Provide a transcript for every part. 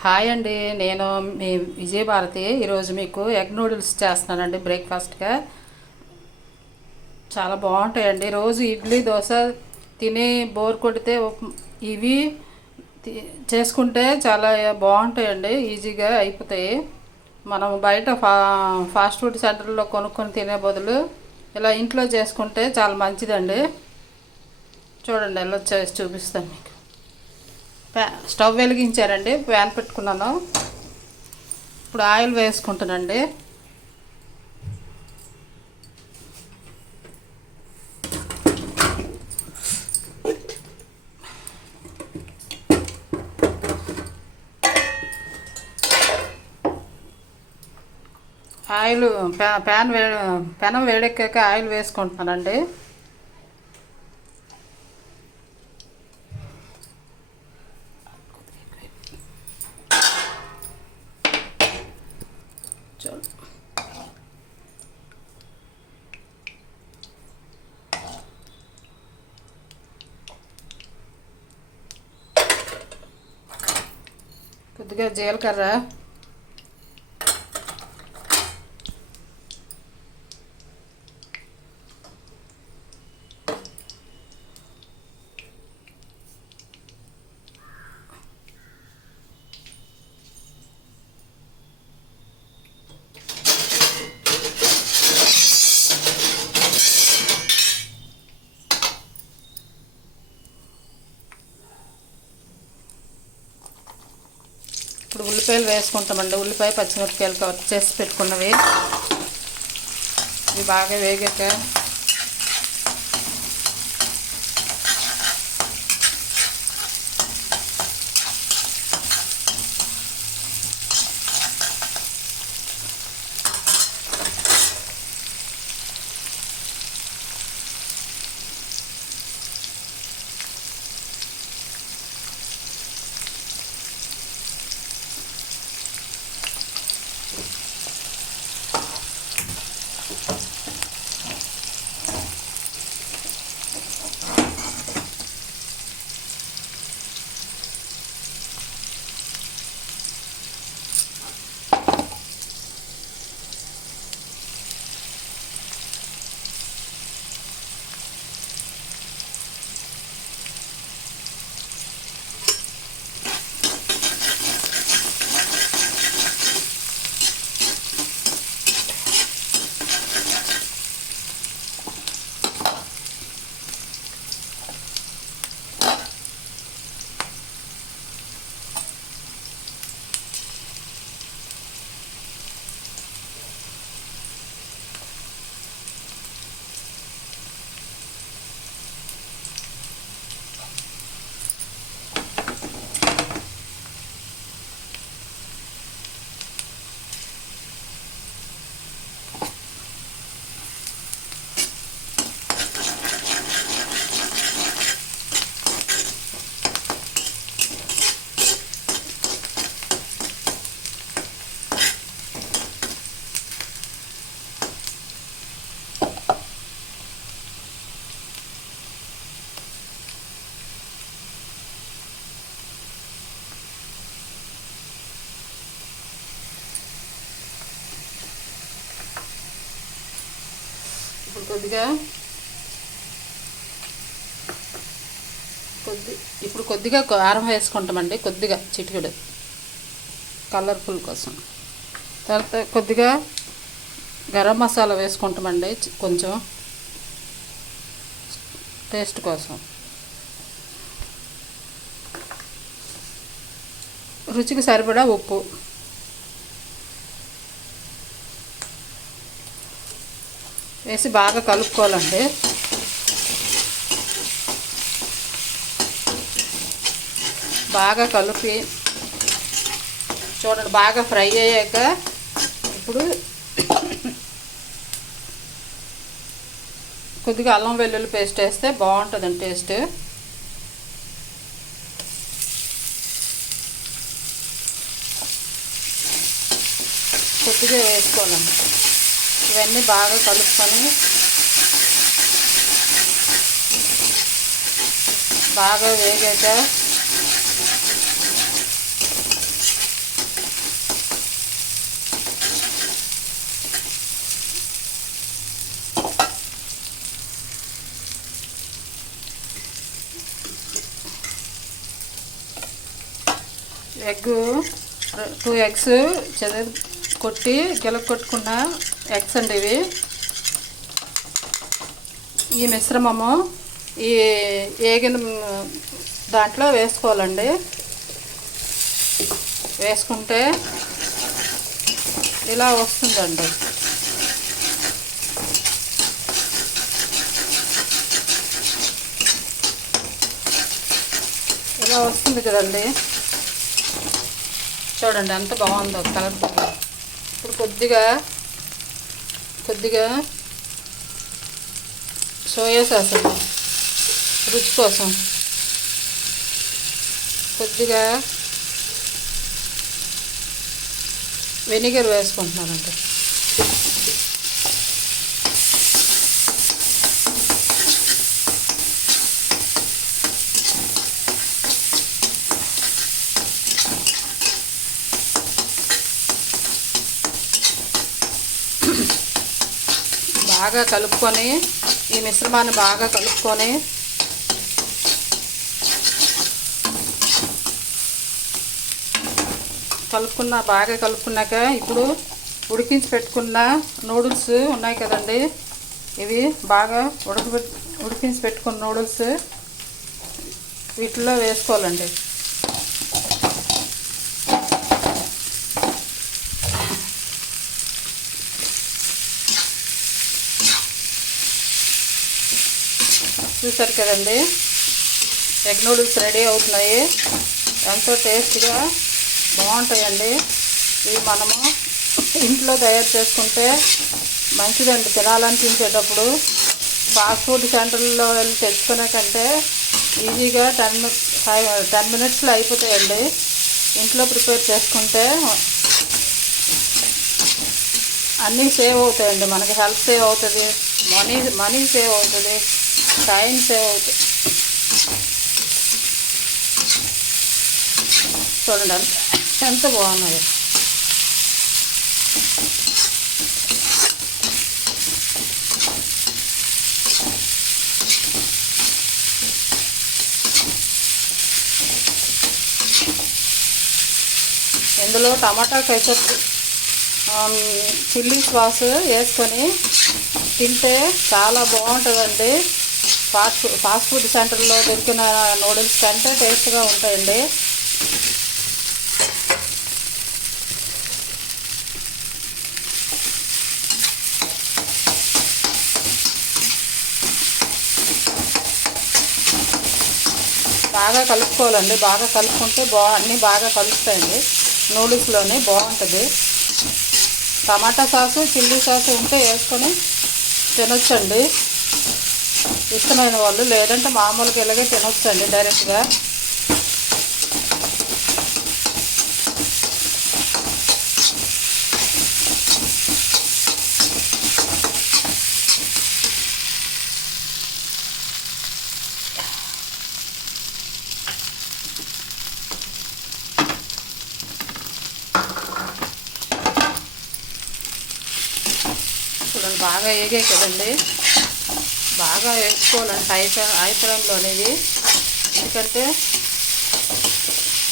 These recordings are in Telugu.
హాయ్ అండి. నేను మీ విజయభారతి. ఈరోజు మీకు ఎగ్ నూడిల్స్ చేస్తున్నానండి బ్రేక్ఫాస్ట్గా. చాలా బాగుంటాయండి. రోజు ఇడ్లీ దోశ తిని బోర్ కొడితే ఇవి చేసుకుంటే చాలా బాగుంటాయండి. ఈజీగా అయిపోతాయి. మనం బయట ఫాస్ట్ ఫుడ్ సెంటర్లో కొనుక్కొని తినే బదులు ఇలా ఇంట్లో చేసుకుంటే చాలా మంచిదండి. చూడండి ఎలా చేసి చూపిస్తాను మీకు. స్టవ్ వెలిగించారండి, ప్యాన్ పెట్టుకున్నాను. ఇప్పుడు ఆయిల్ వేసుకుంటానండి. ఆయిల్ పెనం వేడెక్కాక ఆయిల్ వేసుకుంటున్నానండి. కొద్దిగా జీలకర్ర, ఇప్పుడు ఉల్లిపాయలు వేసుకుంటామండి. ఉల్లిపాయ పచ్చిమిరపకాయలు కట్ చేసి పెట్టుకున్నవి. ఇవి బాగా వేగాక కొద్దిగా ఇప్పుడు కొద్దిగా కారం వేసుకుంటామండి. కొద్దిగా చిటికెడు కలర్ఫుల్ కోసం. తర్వాత కొద్దిగా గరం మసాలా వేసుకుంటామండి, కొంచెం టేస్ట్ కోసం. రుచికి సరిపడా ఉప్పు. వేసి బాగా కలుపుకోవాలండి. బాగా కలిపి చూడండి, బాగా ఫ్రై అయ్యాక ఇప్పుడు కొద్దిగా అల్లం వెల్లుల్లి పేస్ట్ వేస్తే బాగుంటుందండి టేస్ట్. కొద్దిగా వేసుకోవాలండి. ఇవన్నీ బాగా కలుపుకొని బాగా వేగాక ఎగ్ 2 ఎగ్స్ కొట్టి కొట్టుకున్న ఎగ్స్ అండి ఇవి. ఈ మిశ్రమము ఈ ఏగిన దాంట్లో వేసుకోవాలండి. వేసుకుంటే ఇలా వస్తుందండి. ఇలా వస్తుంది కదండి, చూడండి ఎంత బాగుందో కలర్ఫుల్గా. ఇప్పుడు కొద్దిగా సోయా సాస్ రుచి కోసం, కొద్దిగా వెనిగర్ వేసుకుంటున్నానండి. బాగా కలుపుకొని, ఈ మిశ్రమాన్ని బాగా కలుపుకొని బాగా కలుపుకున్నాక ఇప్పుడు ఉడికించి పెట్టుకున్న నూడిల్స్ ఉన్నాయి కదండి, ఇవి బాగా ఉడికించి పెట్టుకున్న నూడిల్స్ వీటిలో వేసుకోవాలండి. చూసారు కదండి, ఎగ్ నూడిల్స్ రెడీ అవుతున్నాయి. ఎంతో టేస్ట్గా బాగుంటాయండి. ఇవి మనము ఇంట్లో తయారు చేసుకుంటే మంచిదండి. తినాలనిపించేటప్పుడు ఫాస్ట్ ఫుడ్ సెంటర్లో వెళ్ళి తెచ్చుకునే కంటే ఈజీగా 10 మినిట్స్లో అయిపోతాయండి. ఇంట్లో ప్రిపేర్ చేసుకుంటే అన్నీ సేవ్ అవుతాయండి. మనకి హెల్త్ సేవ్ అవుతుంది, మనీ సేవ్ అవుతుంది, టైం సేవ్ అవుతుంది. చూడండి ఎంత బాగున్నాయి. ఇందులో టమాటా కెచప్, చిల్లీ సాస్ వేసుకొని తింటే చాలా బాగుంటుందండి. ఫాస్ట్ ఫుడ్ సెంటర్లో దొరికిన నూడిల్స్ కంటే టేస్ట్గా ఉంటాయండి. బాగా కలుపుకోవాలండి. బాగా కలుపుకుంటే అన్నీ బాగా కలుస్తాయండి. నూడిల్స్లోనే బాగుంటుంది. టమాటా సాసు, చిల్లీ సాసు ఉంటే వేసుకొని తినొచ్చండి ఇష్టమైన వాళ్ళు. లేదంటే మామూలుగా ఇలాగే తినొచ్చండి డైరెక్ట్గా. చూడండి బాగా వేగాయి కదండి. బాగా వేసుకోవాలండి హై ఫ్లేమ్లోనే ఇది. ఎందుకంటే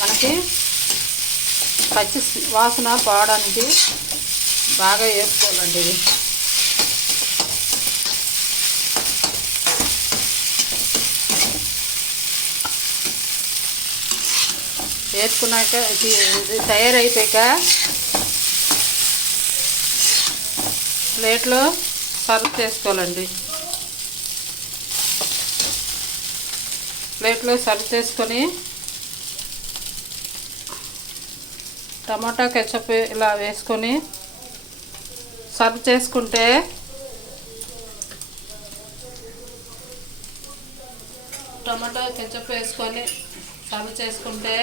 మనకి పచ్చి వాసన పోవడానికి బాగా వేసుకోవాలండి ఇది. వేసుకున్నాక ఇది తయారైపోయాక ప్లేట్లో సర్వ్ చేసుకోవాలండి. ప్లేట్లో సర్వ్ చేసుకొని టమాటా కెచప్ ఇలా వేసుకొని సర్వ్ చేసుకుంటే టమాటా కెచప్ వేసుకొని సర్వ్ చేసుకుంటే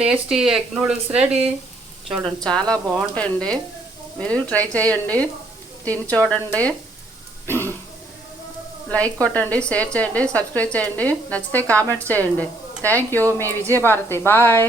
టేస్టీ ఎగ్ నూడిల్స్ రెడీ. చూడండి చాలా బాగుంటాయండి. మీరు ట్రై చేయండి, తిని చూడండి. లైక్ కొట్టండి, షేర్ చేయండి, సబ్స్క్రైబ్ చేయండి. నచ్చితే కామెంట్ చేయండి. Thank you. మీ విజయభారతి. బాయ్.